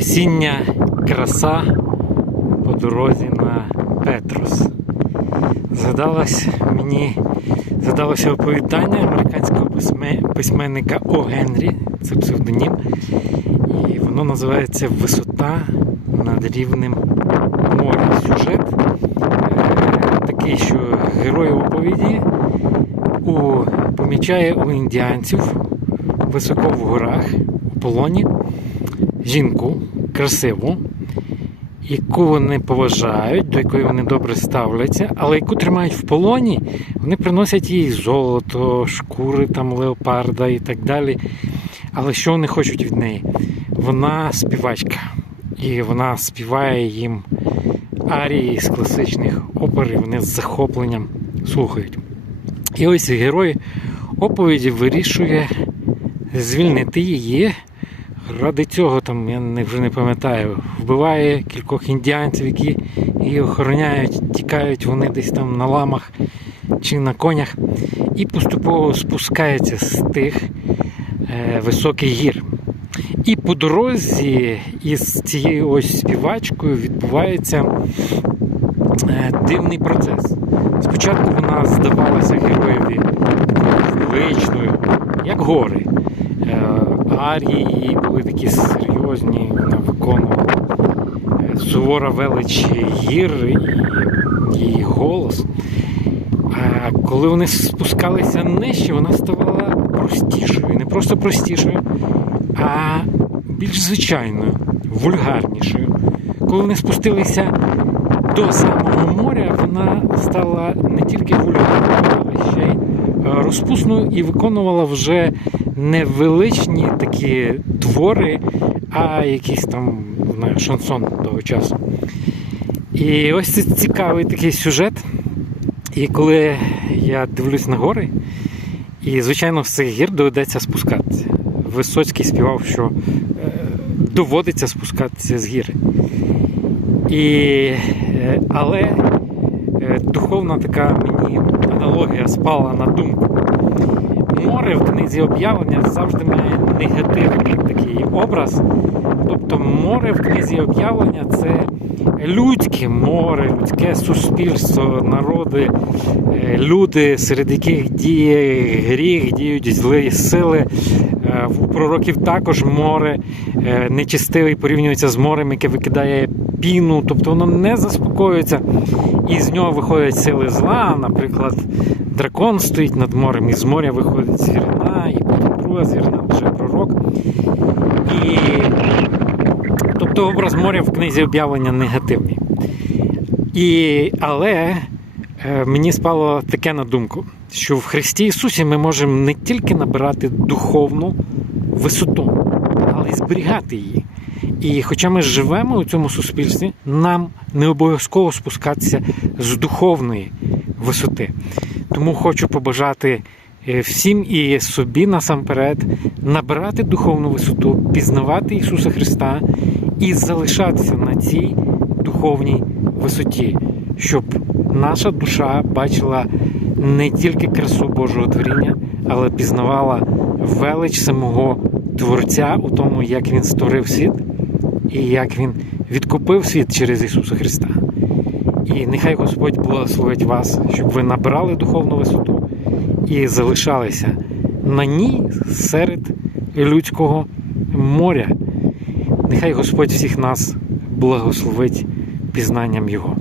Осіння краса по дорозі на Петрос. Згадалось мені згадалося оповідання американського письменника О. Генрі, це псевдонім, і воно називається Висота над рівнем моря. Сюжет е, такий, що герой оповіді у, помічає у індіанців високо в горах у полоні жінку красиву, яку вони поважають, до якої вони добре ставляться, але яку тримають в полоні, вони приносять їй золото, шкури там леопарда і так далі. Але що вони хочуть від неї? Вона співачка. І вона співає їм арії з класичних опер, і вони з захопленням слухають. І ось герой оповіді вирішує звільнити її. Ради цього там, я вже не пам'ятаю, вбиває кількох індіанців, які її охороняють, тікають вони десь там на ламах чи на конях, і поступово спускається з тих е, високих гір. І по дорозі із цією ось співачкою відбувається е, дивний процес. Спочатку вона здавалася героєві величною, як гори. Е, Арії її були такі серйозні, вона сувора велич гір і голос. А коли вони спускалися нижче, вона ставала простішою. Не просто простішою, а більш звичайною, вульгарнішою. Коли вони спустилися до самого моря, вона стала не тільки вульгарною, але ще й е, розпусною і виконувала вже не величні такі твори, а якийсь там знаю, шансон того часу. І ось це цікавий такий сюжет. І коли я дивлюсь на гори, і, звичайно, з цих гір доведеться спускатися. Висоцький співав, що е, доводиться спускатися з гіри. І, е, але е, духовна така мені аналогія спала на думку. Море в книзі об'явлення завжди має негативний такий образ. Тобто море в книзі об'явлення це людське море, людське суспільство, народи, е, люди, серед яких діє гріх, діють злі сили. Е, У пророків також море е, нечистивий порівнюється з морем, яке викидає піну, тобто воно не заспокоюється, і з нього виходять сили зла. Наприклад, дракон стоїть над морем, і з моря виходить звірина, і потім друга звірина, вже пророк. І Тобто образ моря в книзі об'явлення негативний. І, але е, мені спало таке на думку, що в Христі Ісусі ми можемо не тільки набирати духовну висоту, але й зберігати її. І хоча ми живемо у цьому суспільстві, нам не обов'язково спускатися з духовної висоти. Тому хочу побажати е, всім і собі насамперед набирати духовну висоту, пізнавати Ісуса Христа і залишатися на цій духовній висоті, щоб наша душа бачила не тільки красу Божого творіння, але пізнавала велич самого Творця у тому, як Він створив світ і як Він відкупив світ через Ісуса Христа. І нехай Господь благословить вас, щоб ви набирали духовну висоту і залишалися на ній серед людського моря. Нехай Господь всіх нас благословить пізнанням Його.